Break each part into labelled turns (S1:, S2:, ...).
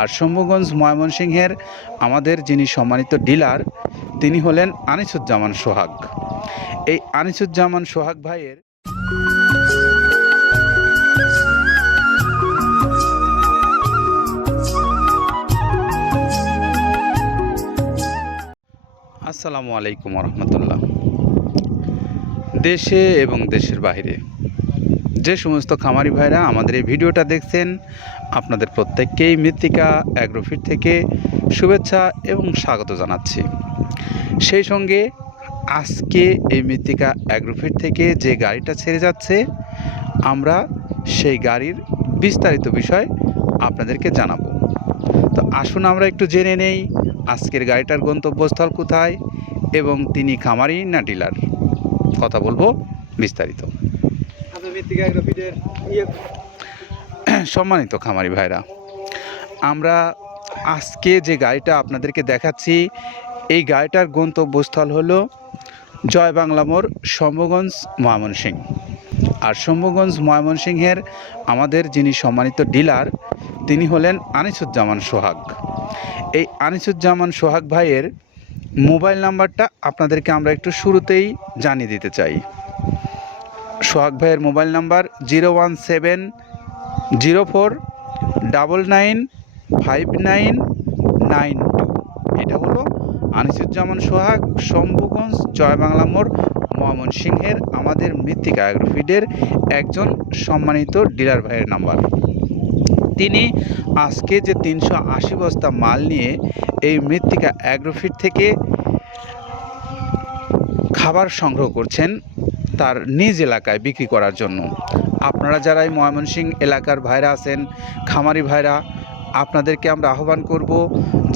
S1: আর শম্ভুগঞ্জ ময়মনসিংহের আমাদের যিনি সম্মানিত ডিলার, তিনি হলেন আনিসুজ্জামান সোহাগ। এই আনিসুজ্জামান সোহাগ ভাইয়ের আসসালামু আলাইকুম রহমতুল্লাহ। দেশে এবং দেশের বাইরে যে সমস্ত খামারি ভাইরা আমাদের এই ভিডিওটা দেখছেন, আপনাদের প্রত্যেককেই মৃত্তিকা অ্যাগ্রোফিট থেকে শুভেচ্ছা এবং স্বাগত জানাচ্ছি। সেই সঙ্গে আজকে এই মৃত্তিকা অ্যাগ্রোফিট থেকে যে গাড়িটা ছেড়ে যাচ্ছে, আমরা সেই গাড়ির বিস্তারিত বিষয় আপনাদেরকে জানাব। তো আসুন আমরা একটু জেনে নেই, আজকের গাড়িটার গন্তব্যস্থল কোথায় এবং তিনি খামারি না ডিলার? কথা বলব বিস্তারিত। সম্মানিত খামারি ভাইরা, আমরা আজকে যে গাড়িটা আপনাদেরকে দেখাচ্ছি, এই গাড়িটার গন্তব্যস্থল হলো জয় বাংলা মোড় শম্ভুগঞ্জ ময়মনসিংহ। আর শম্ভুগঞ্জ ময়মনসিংহের আমাদের যিনি সম্মানিত ডিলার, তিনি হলেন আনিসুজ্জামান সোহাগ। এই আনিসুজ্জামান সোহাগ ভাইয়ের মোবাইল নাম্বারটা আপনাদেরকে আমরা একটু শুরুতেই জানিয়ে দিতে চাই। সোহাগ ভাইয়ের mobile number zero one seven zero four double nine five nine nine two. এটা হলো আনিসুজ্জামান সোহাগ, শম্ভুগঞ্জ, জয় বাংলা মোড়, ময়মনসিংহের আমাদের মৃত্তিকা অ্যাগ্রোফিডের একজন সম্মানিত ডিলার ভাইয়ের নাম্বার। তিনি আজকে যে তিনশো আশি বস্তা মাল নিয়ে এই মৃত্তিকা অ্যাগ্রোফিট থেকে খাবার সংগ্রহ করছেন তার নিজ এলাকায় বিক্রি করার জন্য। আপনারা যারা এই ময়মনসিংহ এলাকার ভাইরা আছেন, খামারি ভাইরা, আপনাদেরকে আমরা আহ্বান করব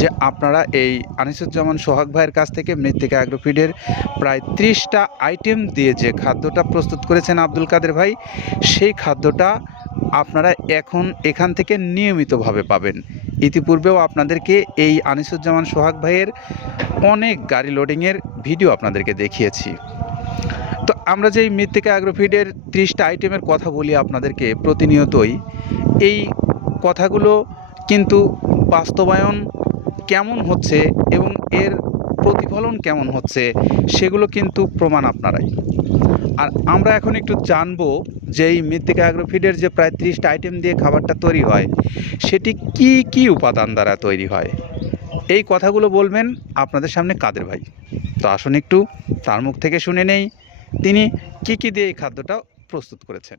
S1: যে আপনারা এই আনিসুজ্জামান সোহাগ ভাইয়ের কাছ থেকে মৃত্তিকা অ্যাগ্রোফিডের প্রায় ত্রিশটা আইটেম দিয়ে যে খাদ্যটা প্রস্তুত করেছেন আব্দুল কাদের ভাই, সেই খাদ্যটা আপনারা এখন এখান থেকে নিয়মিতভাবে পাবেন। ইতিপূর্বেও আপনাদেরকে এই আনিসুজ্জামান সোহাগ ভাইয়ের অনেক গাড়ি লোডিংয়ের ভিডিও আপনাদেরকে দেখিয়েছি। আমরা যেই মৃত্তিকা অ্যাগ্রোফিডের ত্রিশটা আইটেমের কথা বলি আপনাদেরকে প্রতিনিয়তই, এই কথাগুলো কিন্তু বাস্তবায়ন কেমন হচ্ছে এবং এর প্রতিফলন কেমন হচ্ছে, সেগুলো কিন্তু প্রমাণ আপনারাই। আর আমরা এখন একটু জানব যে এই মৃত্তিকা অ্যাগ্রোফিডের যে প্রায় ত্রিশটা আইটেম দিয়ে খাবারটা তৈরি হয়, সেটি কি কি উপাদান দ্বারা তৈরি হয়? এই কথাগুলো বলবেন আপনাদের সামনে কাদের ভাই? তো আসুন একটু, তার মুখ থেকে শুনে নেই। তিনি কি কি দিয়ে এই খাদ্যটা প্রস্তুত করেছেন?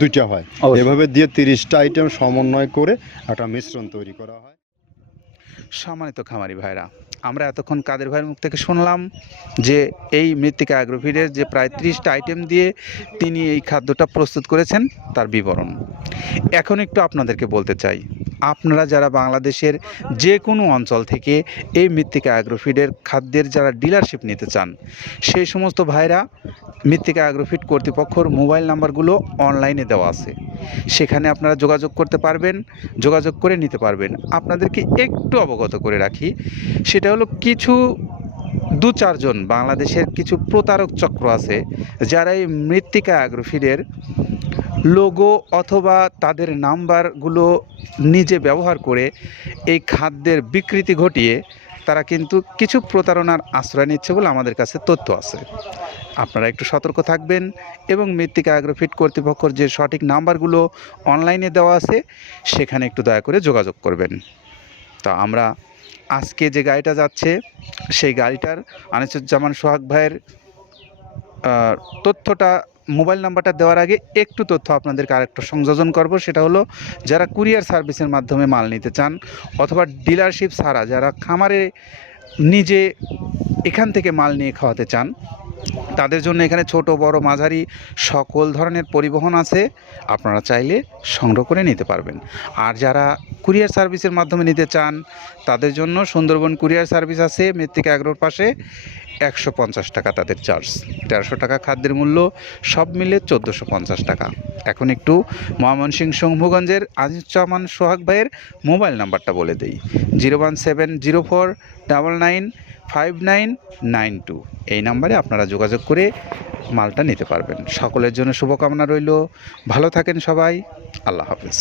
S2: দুইটা হয়। এভাবে দিয়ে তিরিশটা আইটেম সমন্বয় করে একটা মিশ্রণ তৈরি করা হয়।
S1: সম্মানিত খামারি ভাইরা আমরা এতক্ষণ কাদের ভাইয়ের মুখ থেকে শুনলাম যে এই মৃত্তিকা অ্যাগ্রোফিডের যে প্রায় ত্রিশটা আইটেম দিয়ে তিনি এই খাদ্যটা প্রস্তুত করেছেন তার বিবরণ। এখন একটু আপনাদেরকে বলতে চাই আপনারা যারা বাংলাদেশের যে কোনো অঞ্চল থেকে এই মৃত্তিকা অ্যাগ্রোফিডের খাদ্যের যারা ডিলারশিপ নিতে চান, সেই সমস্ত ভাইরা মৃত্তিকা অ্যাগ্রোফিড কর্তৃপক্ষর মোবাইল নাম্বারগুলো অনলাইনে দেওয়া আছে। সেখানে আপনারা যোগাযোগ করতে পারবেন, যোগাযোগ করে নিতে পারবেন। আপনাদেরকে একটু অবগত করে রাখি, সেটা হলো কিছু দু চারজন বাংলাদেশের কিছু প্রতারক চক্র আছে, যারা এই মৃত্তিকা অ্যাগ্রোফিডের লোগো অথবা তাদের নাম্বারগুলো নিজে ব্যবহার করে এই খাদ্যের বিকৃতি ঘটিয়ে তারা কিন্তু কিছু প্রতারণার আশ্রয় নিচ্ছে বলে আমাদের কাছে তথ্য আছে। আপনারা একটু সতর্ক থাকবেন এবং মৃত্তিকা অ্যাগ্রোফিট কর্তৃপক্ষর যে সঠিক নাম্বারগুলো অনলাইনে দেওয়া আছে, সেখানে একটু দয়া করে যোগাযোগ করবেন। তা আমরা আজকে যে গাড়িটা যাচ্ছে, সেই গাড়িটার আনিসুজ্জামান সোহাগ ভাইয়ের তথ্যটা মোবাইল নাম্বারটা দেওয়ার আগে একটু তথ্য আপনাদেরকে আরেকটু সংযোজন করব। সেটা হলো, যারা কুরিয়ার সার্ভিসের মাধ্যমে মাল নিতে চান অথবা ডিলারশিপ ছাড়া যারা খামারে নিজে এখান থেকে মাল নিয়ে খাওয়াতে চান তাদের জন্য এখানে ছোট, বড়, মাঝারি সকল ধরনের পরিবহন আছে। আপনারা চাইলে সংগ্রহ করে নিতে পারবেন। আর যারা কুরিয়ার সার্ভিসের মাধ্যমে নিতে চান, তাদের জন্য সুন্দরবন কুরিয়ার সার্ভিস আছে মৃত্তিকা অ্যাগ্রোর পাশে। একশো পঞ্চাশ টাকা তাদের চার্জ। তেরোশো টাকা খাদ্যের মূল্য, সব মিলে চোদ্দোশো পঞ্চাশ টাকা। এখন একটু ময়মনসিংহ শম্ভুগঞ্জের আজিজুজ্জামান সোহাগ ভাইয়ের মোবাইল নাম্বারটা বলে দেই। Zero one seven zero four double nine five nine nine two এই নাম্বারে আপনারা যোগাযোগ করে মালটা নিতে পারবেন। সকলের জন্য শুভকামনা রইল। ভালো থাকেন সবাই। আল্লাহ হাফেজ।